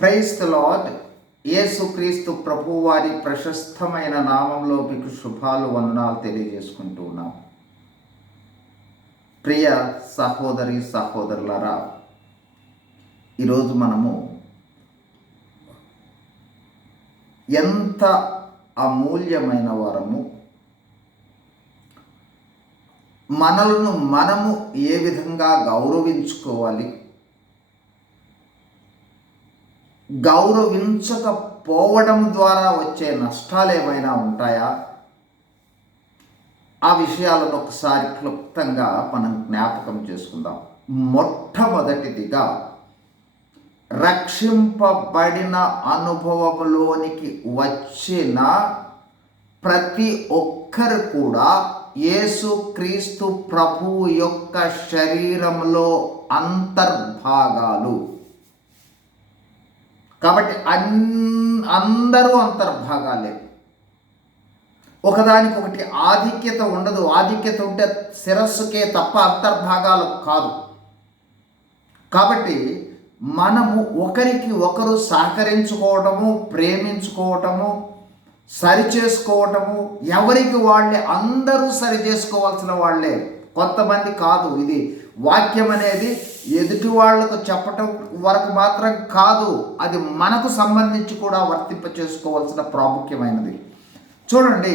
Price lord lord యేసుక్రీస్తు ప్రభువారి ప్రశస్తమైన నామంలో మీకు శుభాలు వందనాలు తెలియజేసుకుంటూ ఉన్నాం. ప్రియ సహోదరి సహోదరులరా ఈరోజు మనము ఎంత అమూల్యమైన వారము మనలను మనము ఏ విధంగా గౌరవించుకోవాలి గౌరవించకపోవడం ద్వారా వచ్చే నష్టాలు ఏమైనా ఉంటాయా? ఆ విషయాలను ఒకసారి క్లుప్తంగా మనం జ్ఞాపకం చేసుకుందాం. మొట్టమొదటిదిగా రక్షింపబడిన అనుభవంలోనికి వచ్చిన ప్రతి ఒక్కరు కూడా యేసుక్రీస్తు ప్రభువు యొక్క శరీరంలో అంతర్భాగాలు. కాబట్టి అన్ అందరూ అంతర్భాగాలే. ఒకదానికొకటి ఆధిక్యత ఉండదు. ఆధిక్యత ఉంటే శిరస్సుకే తప్ప అంతర్భాగాలు కాదు. కాబట్టి మనము ఒకరికి ఒకరు సహకరించుకోవటము ప్రేమించుకోవటము సరిచేసుకోవటము ఎవరికి వాళ్ళే అందరూ సరి చేసుకోవాల్సిన వాళ్ళే. కొంతమంది కాదు ఇది. వాక్యం అనేది ఎదుటి వాళ్ళకు చెప్పటం వరకు మాత్రం కాదు అది మనకు సంబంధించి కూడా వర్తింప చేసుకోవాల్సిన ప్రాముఖ్యమైనది. చూడండి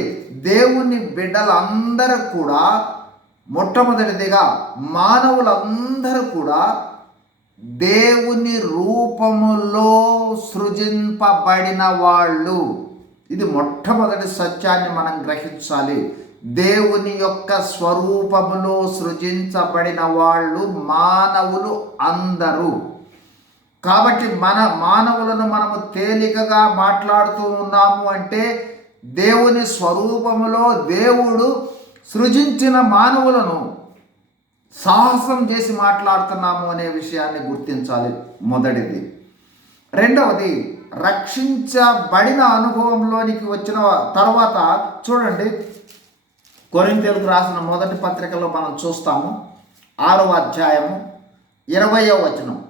దేవుని బిడ్డలందరూ కూడా మొట్టమొదటిదిగా మానవులందరూ కూడా దేవుని రూపములో సృజింపబడిన వాళ్ళు. ఇది మొట్టమొదటి సత్యాన్ని మనం గ్రహించాలి. దేవుని యొక్క స్వరూపములో సృజించబడిన వాళ్ళు మానవులు అందరూ. కాబట్టి మన మానవులను మనము తేలికగా మాట్లాడుతూ ఉన్నాము అంటే దేవుని స్వరూపములో దేవుడు సృజించిన మానవులను సాహసం చేసి మాట్లాడుతున్నాము అనే విషయాన్ని గుర్తించాలి మొదటిది. రెండవది రక్షించబడిన అనుభవంలోనికి వచ్చిన తర్వాత చూడండి కొరింతలకు రాసిన మొదటి పత్రికలో మనం చూస్తాము ఆరవ అధ్యాయము ఇరవయో వచనం.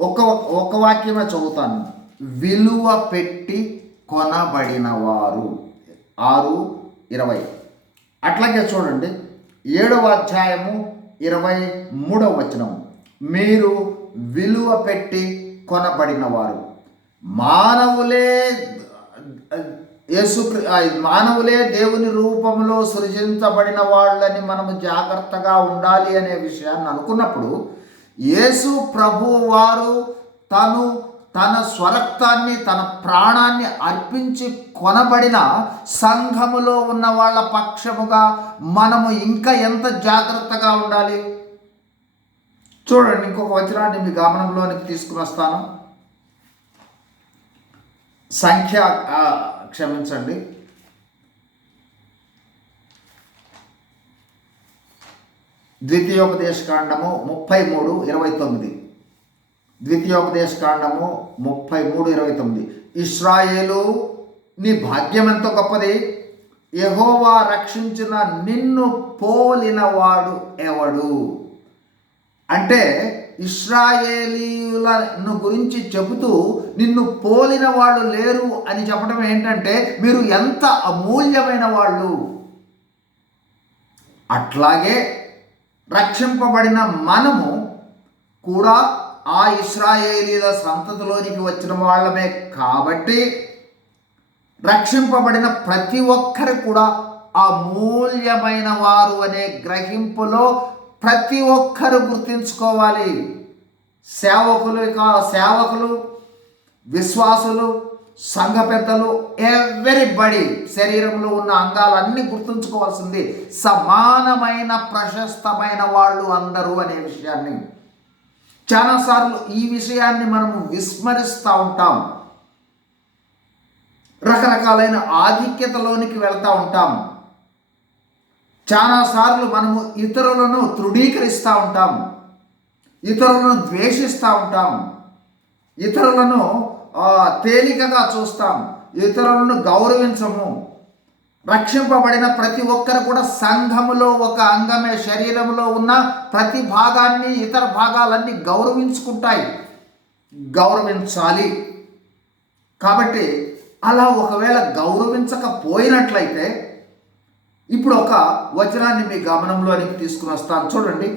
ఒక ఒక వాక్యమే చదువుతాను. విలువ పెట్టి కొనబడిన వారు ఆరు ఇరవై. అట్లాగే చూడండి ఏడవ అధ్యాయము ఇరవై మూడవ వచనం మీరు విలువ పెట్టి కొనబడిన వారు మానవులే యేసు మానవులే దేవుని రూపంలో సృజించబడిన వాళ్ళని మనము జాగ్రత్తగా ఉండాలి అనే విషయాన్ని అనుకున్నప్పుడు యేసు ప్రభు వారు తను తన స్వరక్తాన్ని తన ప్రాణాన్ని అర్పించి కొనబడిన సంఘములో ఉన్న వాళ్ళ పక్షముగా మనము ఇంకా ఎంత జాగ్రత్తగా ఉండాలి? చూడండి ఇంకొక వచనాన్ని మీ గమనంలోనికి తీసుకుని వస్తాను. సంఖ్య క్షమించండి. ద్వితీయోపదేశ కాండము ముప్పై మూడు ఇరవై తొమ్మిది. ద్వితీయోపదేశ కాండము ముప్పై మూడు ఇరవై తొమ్మిది. ఇస్రాయేలు నీ భాగ్యం ఎంతో గొప్పది. యహోవా రక్షించిన నిన్ను పోలినవాడు ఎవడు? అంటే ఇస్రాయేలీలను గురించి చెబుతూ నిన్ను పోలిన వాళ్ళు లేరు అని చెప్పడం ఏంటంటే మీరు ఎంత అమూల్యమైన వాళ్ళు. అట్లాగే రక్షింపబడిన మనము కూడా ఆ ఇస్రాయేలీల సంతతిలోనికి వచ్చిన వాళ్ళమే కాబట్టి రక్షింపబడిన ప్రతి ఒక్కరు కూడా అమూల్యమైన వారు అనే గ్రహింపులో ప్రతి ఒక్కరు గుర్తించుకోవాలి. సేవకులు సేవకులు విశ్వాసులు సంఘ పెద్దలు ఎవరిబడి శరీరంలో ఉన్న అంగాలన్నీ గుర్తుంచుకోవాల్సింది. సమానమైన ప్రశస్తమైన వాళ్ళు అందరూ అనే విషయాన్ని. చాలాసార్లు ఈ విషయాన్ని మనము విస్మరిస్తూ ఉంటాం. రకరకాలైన ఆధిక్యతలోనికి వెళ్తూ ఉంటాం. చాలాసార్లు మనము ఇతరులను తృఢీకరిస్తూ ఉంటాం. ఇతరులను ద్వేషిస్తూ ఉంటాం. ఇతరులను తేలికగా చూస్తాం. ఇతరులను గౌరవించము. రక్షింపబడిన ప్రతి ఒక్కరు కూడా సంఘములో ఒక అంగమే శరీరంలో ఉన్న ప్రతి భాగాన్ని ఇతర భాగాలన్నీ గౌరవించుకుంటాయి. గౌరవించాలి. కాబట్టి అలా ఒకవేళ గౌరవించకపోయినట్లయితే ఇప్పుడు ఒక వచనాన్ని మీ గమనంలోనికి తీసుకుని వస్తాను. చూడండి.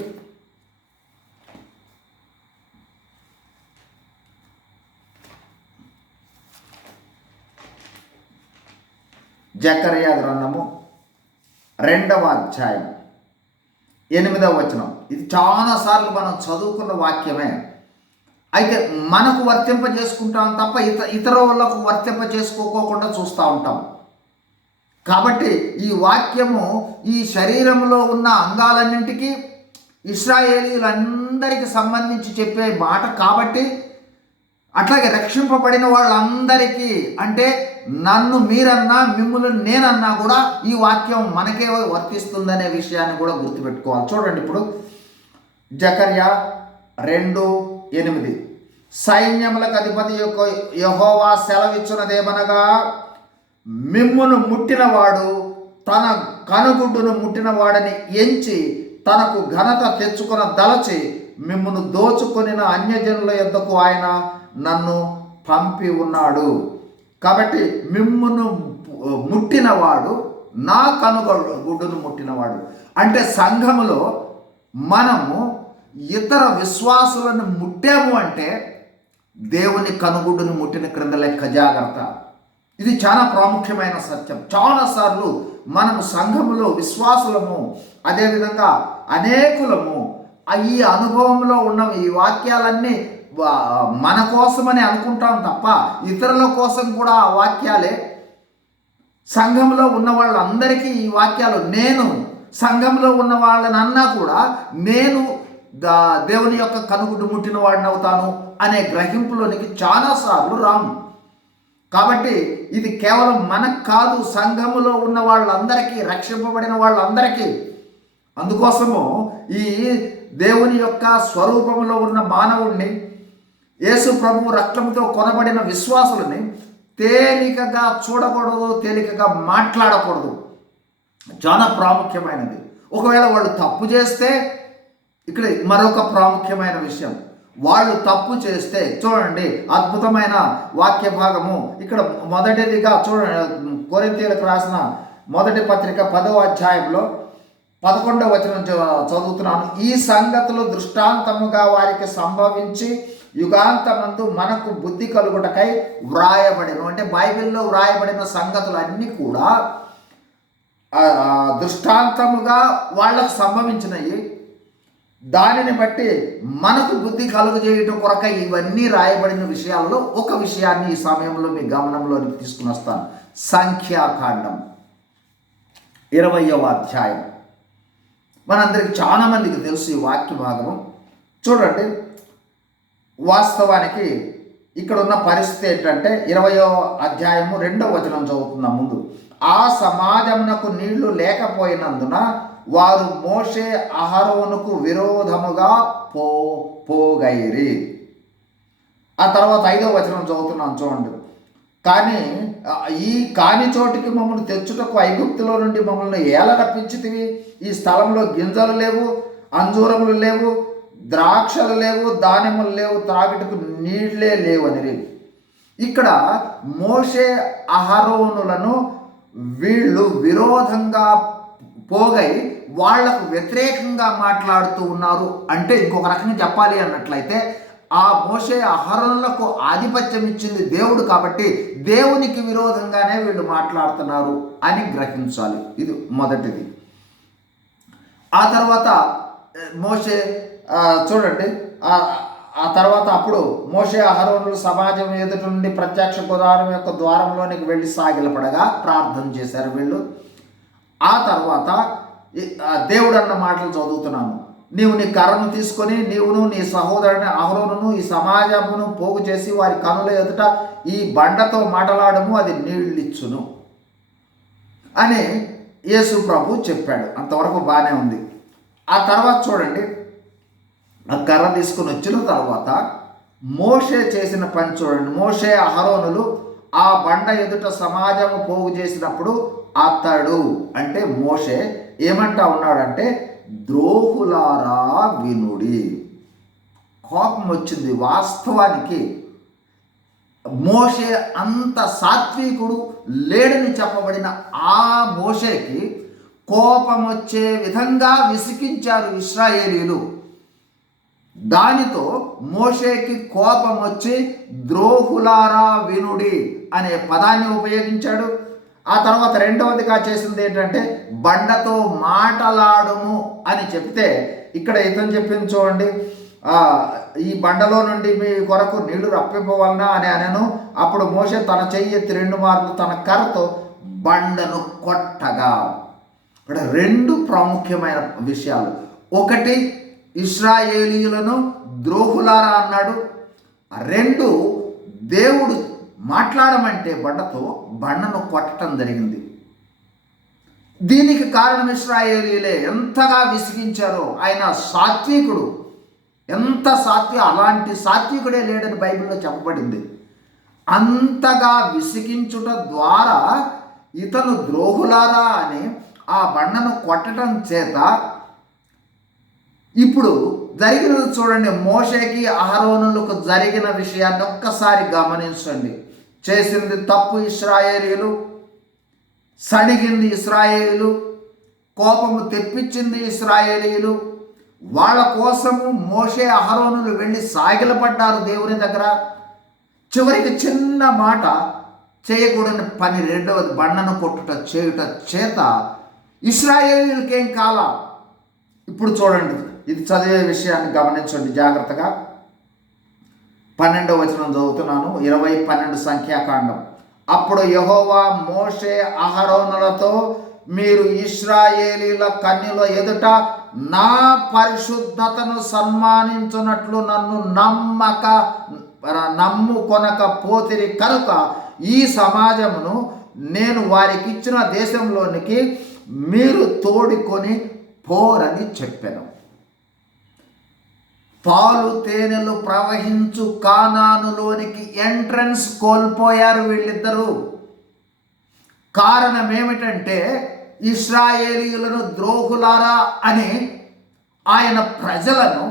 జకర్యా గ్రంథము రెండవ అధ్యాయం. ఎనిమిదవ వచనం. ఇది చాలాసార్లు మనం చదువుకున్న వాక్యమే. అయితే మనకు వర్తింప చేసుకుంటాం తప్ప ఇత ఇతరులకు వర్తింప చేసుకోకోకుండా చూస్తూ ఉంటాం. కాబట్టి ఈ వాక్యము ఈ శరీరంలో ఉన్న అంగాలన్నింటికి ఇస్రాయేలీలందరికీ సంబంధించి చెప్పే మాట కాబట్టి అట్లాగే రక్షింపబడిన వాళ్ళందరికీ అంటే నన్ను మీరన్నా మిమ్మల్ని నేనన్నా కూడా ఈ వాక్యం మనకే వర్తిస్తుందనే విషయాన్ని కూడా గుర్తుపెట్టుకోవాలి. చూడండి ఇప్పుడు జకర్య రెండు ఎనిమిది. సైన్యములకు అధిపతి యొక్క యహోవా సెలవిచ్చున్నదేమనగా మిమ్మును ముట్టినవాడు తన కనుగుడ్డును ముట్టినవాడని ఎంచి తనకు ఘనత తెచ్చుకున్న దలచి మిమ్మును దోచుకొనిన అన్యజనుల యొద్దకు ఆయన నన్ను పంపి ఉన్నాడు. కాబట్టి మిమ్మును ముట్టినవాడు నా కనుగొడ్డును ముట్టినవాడు. అంటే సంఘములో మనము ఇతర విశ్వాసులను ముట్టాము అంటే దేవుని కనుగుడ్డును ముట్టిన క్రింద లెక్క జాగ్రత్త. ఇది చాలా ప్రాముఖ్యమైన సత్యం. చాలాసార్లు మనము సంఘములో విశ్వాసులము అదేవిధంగా అనేకులము ఈ అనుభవంలో ఉన్న ఈ వాక్యాలన్నీ మన కోసమని అనుకుంటాం తప్ప ఇతరుల కోసం కూడా ఆ వాక్యాలే. సంఘంలో ఉన్న వాళ్ళందరికీ ఈ వాక్యాలు నేను సంఘంలో ఉన్న వాళ్ళని అన్నా కూడా నేను దా దేవుని యొక్క కనుగుడు ముట్టిన వాడిని అవుతాను అనే గ్రహింపులోనికి చాలాసార్లు రాము. కాబట్టి ఇది కేవలం మనకు కాదు సంఘములో ఉన్న వాళ్ళందరికీ రక్షింపబడిన వాళ్ళందరికీ. అందుకోసము ఈ దేవుని యొక్క స్వరూపంలో ఉన్న మానవుణ్ణి యేసు ప్రభు రక్తంతో కొనబడిన విశ్వాసులని తేలికగా చూడకూడదు తేలికగా మాట్లాడకూడదు. చాలా ప్రాముఖ్యమైనది. ఒకవేళ వాళ్ళు తప్పు చేస్తే ఇక్కడ మరొక ప్రాముఖ్యమైన విషయం. వాళ్ళు తప్పు చేస్తే చూడండి అద్భుతమైన వాక్య భాగము. ఇక్కడ మొదటిదిగా చూడండి కొరింతీలకు రాసిన మొదటి పత్రిక పదవ అధ్యాయంలో పదకొండవ వచనం చదువుతున్నాను. ఈ సంగతులు దృష్టాంతముగా వారికి సంభవించి యుగాంతమందు మనకు బుద్ధి కలుగుటకై వ్రాయబడిన. అంటే బైబిల్లో వ్రాయబడిన సంగతులు అన్నీ కూడా దృష్టాంతముగా వాళ్ళకు సంభవించినవి దానిని బట్టి మనకు బుద్ధి కలుగజేయటం కొరక ఇవన్నీ రాయబడిన విషయాల్లో ఒక విషయాన్ని ఈ సమయంలో మీ గమనంలోనికి తీసుకుని వస్తాను. సంఖ్యాకాండం. ఇరవయవ అధ్యాయం. మనందరికి చాలామందికి తెలుసు ఈ వాక్య భాగం చూడండి. వాస్తవానికి ఇక్కడ ఉన్న పరిస్థితి ఏంటంటే ఇరవయో అధ్యాయము రెండవ వచనం చదువుతున్న ముందు ఆ సమాజమునకు నీళ్ళు లేకపోయినందున వారు మోషే అహరోనుకు విరోధముగా పో పోగైరి. ఆ తర్వాత ఐదో వచనం చదువుతున్నాను చూడండి. కానీ ఈ కాని చోటికి మమ్మల్ని తెచ్చుటకు ఐగుప్తులో నుండి మమ్మల్ని ఏల రప్పించితివి? ఈ స్థలంలో గింజలు లేవు అంజూరములు లేవు ద్రాక్షలు లేవు దానిమ్మలు లేవు త్రాగిటకు నీళ్ళే లేవు అని ఇక్కడ మోషే అహరోనులను వీళ్ళు విరోధంగా పోగై వాళ్ళకు వ్యతిరేకంగా మాట్లాడుతూ ఉన్నారు అంటే ఇంకొక రకంగా చెప్పాలి అన్నట్లయితే ఆ మోసే అహరణలకు ఆధిపత్యం ఇచ్చింది దేవుడు కాబట్టి దేవునికి విరోధంగానే వీళ్ళు మాట్లాడుతున్నారు అని గ్రహించాలి. ఇది మొదటిది. ఆ తర్వాత మోసే చూడండి ఆ తర్వాత అప్పుడు మోసే అహరోనులు సమాజం ఎదుటి నుండి ప్రత్యక్ష గుదారం యొక్క ద్వారంలోనికి వెళ్ళి సాగిలపడగా ప్రార్థన చేశారు వీళ్ళు. ఆ తర్వాత దేవుడు అన్న మాటలు చదువుతున్నాను. నీవు నీ కర్రను తీసుకొని నీవును నీ సహోదరుని అహరోను ఈ సమాజమును పోగు చేసి వారి కనుల ఎదుట ఈ బండతో మాటలాడము అది నీళ్ళిచ్చును అని యేసు ప్రభు చెప్పాడు. అంతవరకు బాగానే ఉంది. ఆ తర్వాత చూడండి. ఆ కర్ర తీసుకుని వచ్చిన తర్వాత మోషే చేసిన పని చూడండి. మోషే అహరోనులు ఆ బండ ఎదుట సమాజము పోగు చేసినప్పుడు అతడు అంటే మోషే ఏమంటా ఉన్నాడంటే ద్రోహులారా వినుడి. కోపం వచ్చింది వాస్తవానికి. మోషే అంత సాత్వికుడు లేడని చెప్పబడిన ఆ మోషేకి కోపం వచ్చే విధంగా విసికించారు ఇస్రాయేలీలు దానితో మోషేకి కోపం వచ్చి ద్రోహులారా వినుడి అనే పదాన్ని ఉపయోగించాడు. ఆ తర్వాత రెండవదిగా చేసింది ఏంటంటే బండతో మాటలాడుము అని చెప్తే ఇక్కడ ఇతను చెప్పింది చూడండి ఈ బండలో నుండి మీ కొరకు నీళ్ళు రప్పిపోవాలనా అని అనను. అప్పుడు మోషే తన చెయ్యి ఎత్తి రెండు మార్లు తన కర్రతో బండను కొట్టగా. ఇక్కడ రెండు ప్రాముఖ్యమైన విషయాలు. ఒకటి ఇస్రాయేలీయులను ద్రోహులారా అన్నాడు. రెండు దేవుడు మాట్లాడమంటే బండతో బండను కొట్టడం జరిగింది. దీనికి కారణం ఇస్రాయేలీలే ఎంతగా విసిగించారో ఆయన సాత్వికుడు. ఎంత సాత్వి అలాంటి సాత్వికుడే లేడని బైబిల్లో చెప్పబడింది. అంతగా విసిగించుట ద్వారా ఇతను ద్రోహులారా అని ఆ బండను కొట్టడం చేత ఇప్పుడు జరిగినది చూడండి మోషేకి అహరోనులకు జరిగిన విషయాన్ని ఒక్కసారి గమనించండి. చేసింది తప్పు ఇస్రాయేలీలు సడిగింది ఇస్రాయేలీలు కోపము తెప్పించింది ఇస్రాయేలీలు. వాళ్ళ కోసము మోషే అహరోనులు వెళ్ళి సాగిలపడ్డారు దేవుని దగ్గర. చివరికి చిన్న మాట చేయకూడని పని రెండవది బండను కొట్టుట చేయుట చేత ఇస్రాయేలీలకేం కాల? ఇప్పుడు చూడండి ఇది చదివే విషయాన్ని గమనించండి జాగ్రత్తగా. పన్నెండవ వచనం చదువుతున్నాను. ఇరవై పన్నెండు సంఖ్యాకాండం. అప్పుడు యహోవా మోషే అహరోనులతో మీరు ఇస్రాయేలీల కన్యల ఎదుట నా పరిశుద్ధతను సన్మానించున్నట్లు నన్ను నమ్మక నమ్ముకొనక పోతిరి కనుక ఈ సమాజమును నేను వారికి ఇచ్చిన దేశంలోనికి మీరు తోడుకొని పోరని చెప్పాను. పాలు తేనెలు ప్రవహించు కానానులోనికి ఎంట్రన్స్ కోల్పోయారు వీళ్ళిద్దరూ. కారణం ఏమిటంటే ఇస్రాయేలీయులను ద్రోహులారా అని ఆయన ప్రజలను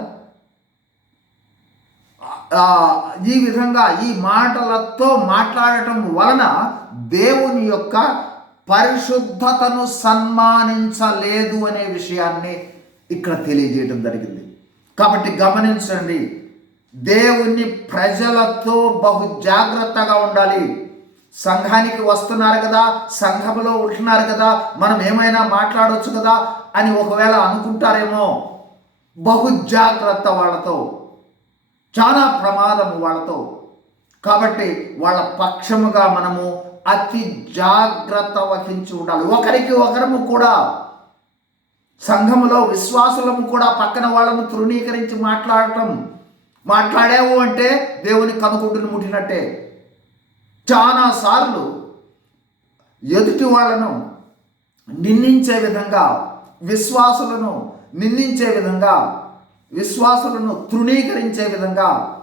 ఈ విధంగా ఈ మాటలతో మాట్లాడటం వలన దేవుని యొక్క పరిశుద్ధతను సన్మానించలేదు అనే విషయాన్ని ఇక్కడ తెలియజేయడం జరిగింది. కాబట్టి గమనించండి. దేవుని ప్రజలతో బహు జాగ్రత్తగా ఉండాలి. సంఘానికి వస్తున్నారు కదా సంఘములో ఉంటున్నారు కదా మనం ఏమైనా మాట్లాడవచ్చు కదా అని ఒకవేళ అనుకుంటారేమో బహు జాగ్రత్త వాళ్ళతో చాలా ప్రమాదము వాళ్ళతో. కాబట్టి వాళ్ళ పక్షముగా మనము అతి జాగ్రత్త వహించి ఉండాలి. ఒకరికి ఒకరము కూడా సంఘములో విశ్వాసులము కూడా పక్కన వాళ్ళను తృణీకరించి మాట్లాడటం. మాట్లాడావు అంటే దేవుని కనుకుంటుని ముట్టినట్టే. చాలా సార్లు ఎదుటి వాళ్ళను నిందించే విధంగా విశ్వాసులను నిందించే విధంగా విశ్వాసులను తృణీకరించే విధంగా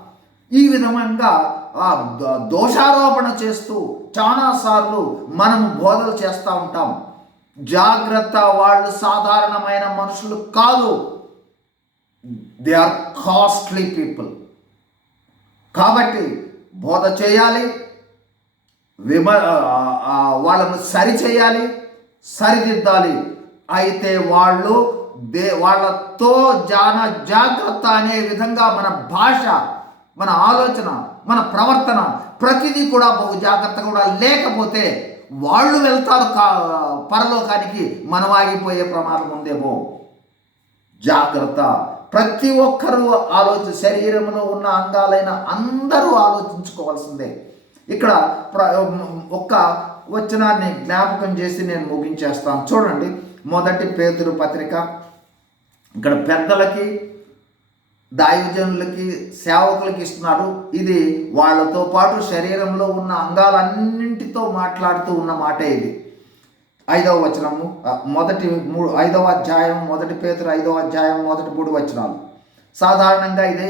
ఈ విధంగా ఆ దోషారోపణ చేస్తూ చాలాసార్లు మనం బోధలు చేస్తూ ఉంటాం. జాగ్రత్త వాళ్ళు సాధారణమైన మనుషులు కాదు. దే ఆర్ కాస్ట్లీ పీపుల్ కాబట్టి బోధ చేయాలి విమ వాళ్ళను సరి చేయాలి సరిదిద్దాలి. అయితే వాళ్ళు దే వాళ్ళతో జాన జాగ్రత్త అనే విధంగా మన భాష మన ఆలోచన మన ప్రవర్తన ప్రతిదీ కూడా బహు జాగ్రత్తగా కూడా లేకపోతే వాళ్ళు వెళ్తారు కా పరలోకానికి మనం ఆగిపోయే ప్రమాదం ఉందేమో. జాగ్రత్త. ప్రతి ఒక్కరూ ఆలోచి శరీరంలో ఉన్న అంగాలైన అందరూ ఆలోచించుకోవాల్సిందే. ఇక్కడ ప్ర ఒక్క వచనాన్ని జ్ఞాపకం చేసి నేను ముగించేస్తాను. చూడండి మొదటి పేతురు పత్రిక. ఇక్కడ పెద్దలకి దైవజనులకి సేవకులకి ఇస్తున్నారు. ఇది వాళ్ళతో పాటు శరీరంలో ఉన్న అంగాలన్నింటితో మాట్లాడుతూ ఉన్న మాటే ఇది. ఐదవ వచనము మొదటి మూడు ఐదవ అధ్యాయం మొదటి పేతురు ఐదవ అధ్యాయం మొదటి మూడు వచనాలు. సాధారణంగా ఇది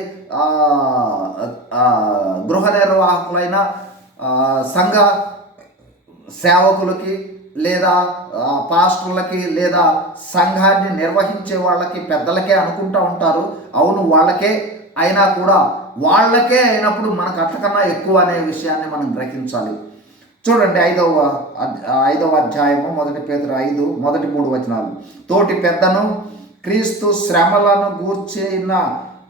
గృహ నిర్వాహకులైన సంఘ సేవకులకి లేదా పాస్టర్లకి లేదా సంఘాన్ని నిర్వహించే వాళ్ళకి పెద్దలకే అనుకుంటూ ఉంటారు. అవును వాళ్ళకే అయినా కూడా వాళ్ళకే అయినప్పుడు మనకు అంతకన్నా ఎక్కువ అనే విషయాన్ని మనం గ్రహించాలి. చూడండి ఐదవ ఐదవ అధ్యాయము మొదటి పేదరు ఐదు మొదటి మూడు వచనాలు. తోటి పెద్దను క్రీస్తు శ్రమలను గూర్చిన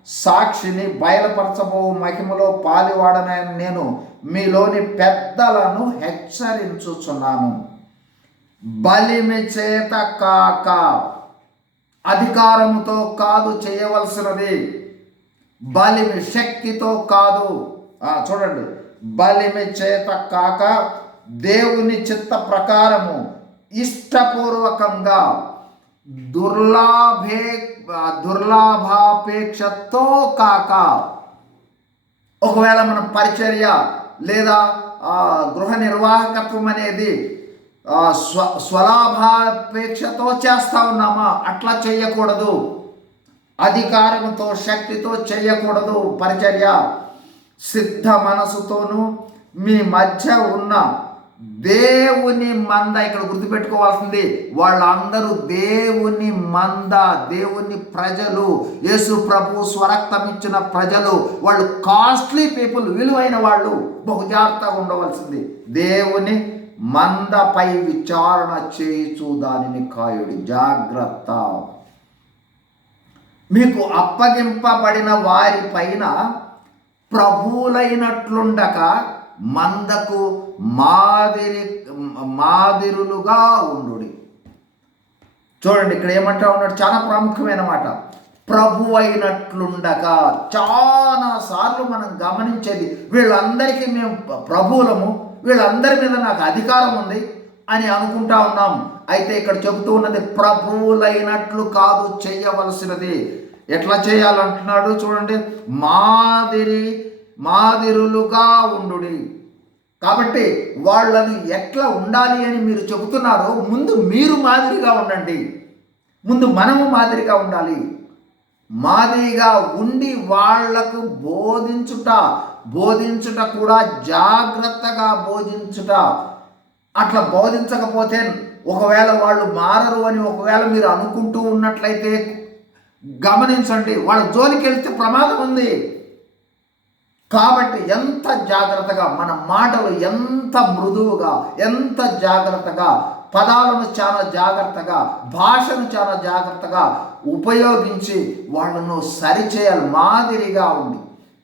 సాక్షిని బయలుపరచబో మహిమలో పాలివాడనైన నేను మీలోని పెద్దలను హెచ్చరించుచున్నాను. బలిమి చేత కాక అధికారముతో కాదు చేయవలసినది. బలిమి శక్తితో కాదు. చూడండి. బలిమి చేత కాక దేవుని చిత్త ప్రకారము ఇష్టపూర్వకంగా దుర్లాభే దుర్లాభాపేక్షతో కాక ఒకవేళ మనం పరిచర్య లేదా గృహ నిర్వాహకత్వం అనేది స్వ స్వలాభాపేక్షతో చేస్తా ఉన్నామా అట్లా చేయకూడదు అధికారంతో శక్తితో చేయకూడదు పరిచర్య. సిద్ధ మనసుతోనూ మీ మధ్య ఉన్న దేవుని మంద ఇక్కడ గుర్తుపెట్టుకోవాల్సింది. వాళ్ళందరూ దేవుని మంద దేవుని ప్రజలు. యేసు ప్రభు స్వరక్తం ఇచ్చిన ప్రజలు. వాళ్ళు కాస్ట్లీ పీపుల్ విలువైన వాళ్ళు. బహుజాగ్రత్తగా ఉండవలసింది. దేవుని మందపై విచారణ చేయుచు దానిని కాయుడి. జాగ్రత్త. మీకు అప్పగింపబడిన వారి పైన ప్రభువులైనట్లుండక మందకు మాదిరి మాదిరులుగా ఉండు చూడండి ఇక్కడ ఏమంటా ఉన్నాడు? చాలా ప్రాముఖ్యమైన మాట. ప్రభు అయినట్లుండక చాలా సార్లు మనం గమనించేది వీళ్ళందరికీ మేము ప్రభువులము వీళ్ళందరి మీద నాకు అధికారం ఉంది అని అనుకుంటా ఉన్నాం. అయితే ఇక్కడ చెబుతూ ఉన్నది ప్రభువులైనట్లు కాదు చేయవలసినది. ఎట్లా చేయాలంటున్నాడు చూడండి మాదిరి మాదిరులుగా ఉండు కాబట్టి వాళ్ళని ఎట్లా ఉండాలి అని మీరు చెబుతున్నారో ముందు మీరు మాదిరిగా ఉండండి. ముందు మనము మాదిరిగా ఉండాలి. మాదిరిగా ఉండి వాళ్ళకు బోధించుట బోధించుట కూడా జాగ్రత్తగా బోధించుట. అట్లా బోధించకపోతే ఒకవేళ వాళ్ళు మారరు అని ఒకవేళ మీరు అనుకుంటూ ఉన్నట్లయితే గమనించండి వాళ్ళ జోలికి వెళ్తే ప్రమాదం ఉంది. కాబట్టి ఎంత జాగ్రత్తగా మన మాటలు ఎంత మృదువుగా ఎంత జాగ్రత్తగా పదాలను చాలా జాగ్రత్తగా భాషను చాలా జాగ్రత్తగా ఉపయోగించి వాళ్ళను సరిచేయాలి మాదిరిగా ఉంది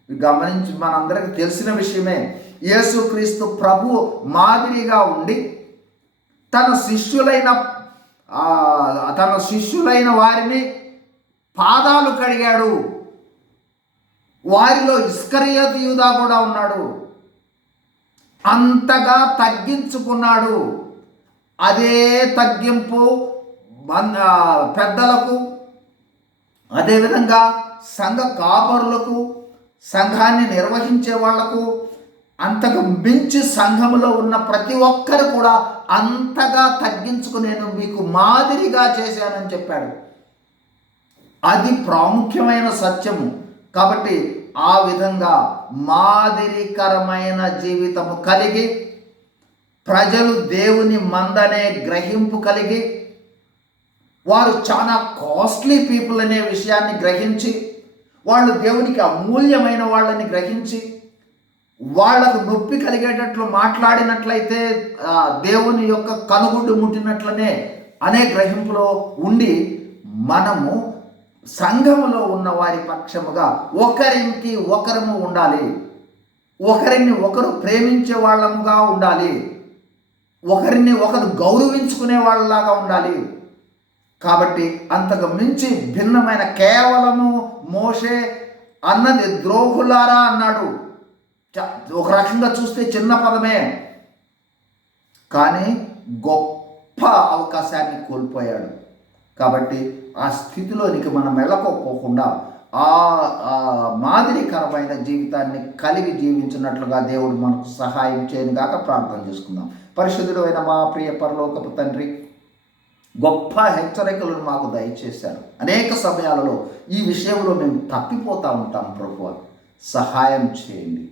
గమనించి మనందరికీ తెలిసిన విషయమే యేసుక్రీస్తు ప్రభు మాదిరిగా ఉండి తన శిష్యులైన తన శిష్యులైన వారిని పాదాలు కడిగాడు. వారిలో ఇస్కరియోతు యూదా కూడా ఉన్నాడు. అంతగా తగ్గించుకున్నాడు. అదే తగ్గింపు మన పెద్దలకు అదేవిధంగా సంఘ కాపరులకు సంఘాన్ని నిర్వహించే వాళ్ళకు అంతకు మించి సంఘములో ఉన్న ప్రతి ఒక్కరు కూడా అంతగా తగ్గించుకు నేను మీకు మాదిరిగా చేశానని చెప్పాడు. అది ప్రాముఖ్యమైన సత్యము. కాబట్టి ఆ విధంగా మాదిరికరమైన జీవితము కలిగి ప్రజలు దేవుని మందనే గ్రహింపు కలిగి వారు చాలా కాస్ట్లీ పీపుల్ అనే విషయాన్ని గ్రహించి వాళ్ళు దేవునికి అమూల్యమైన వాళ్ళని గ్రహించి వాళ్ళకు నొప్పి కలిగేటట్లు మాట్లాడినట్లయితే దేవుని యొక్క కనుగుడ్డు ముట్టినట్లనే అనే గ్రహింపులో ఉండి మనము సంఘములో ఉన్న వారి పక్షముగా ఒకరికి ఒకరము ఉండాలి. ఒకరిని ఒకరు ప్రేమించే వాళ్ళముగా ఉండాలి. ఒకరిని ఒకరు గౌరవించుకునే వాళ్ళలాగా ఉండాలి. కాబట్టి అంతకు మించి భిన్నమైన కేవలము మోషే అన్నది ద్రోహులారా అన్నాడు. చ- ఒక రకంగా చూస్తే చిన్న పదమే. కానీ గొప్ప అవకాశాన్ని కోల్పోయాడు. కాబట్టి ఆ స్థితిలోనికి మనం వెళ్ళకపోకుండా ఆ మాదిరికరమైన జీవితాన్ని కలిగి జీవించినట్లుగా దేవుడు మనకు సహాయం చేయను గాక ప్రార్థన చేసుకుందాం. పరిశుద్ధుడు అయిన మా ప్రియ పరలోకపు తండ్రి గొప్ప హెచ్చరికలను మాకు దయచేశారు. అనేక సమయాలలో ఈ విషయంలో మేము తప్పిపోతూ ఉంటాం ప్రభు సహాయం చేయండి.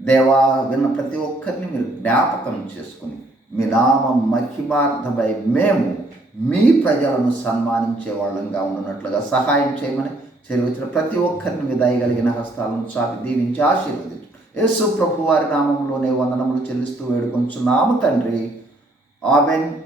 దేవా విన్న ప్రతి ఒక్కరిని మీరు జ్ఞాపకం చేసుకుని మీ నామం మహిమార్థమై మేము మీ ప్రజలను సన్మానించే వాళ్ళంగా ఉన్నట్లుగా సహాయం చేయమని చేరి ప్రతి ఒక్కరిని మీ దయగలిగిన హస్తాలను చాపి దీవించి ఆశీర్వదించు. యేసు ప్రభు వారి నామంలోనే వందనములు చెల్లిస్తూ వేడుకొంచున్నాము తండ్రి. Amen.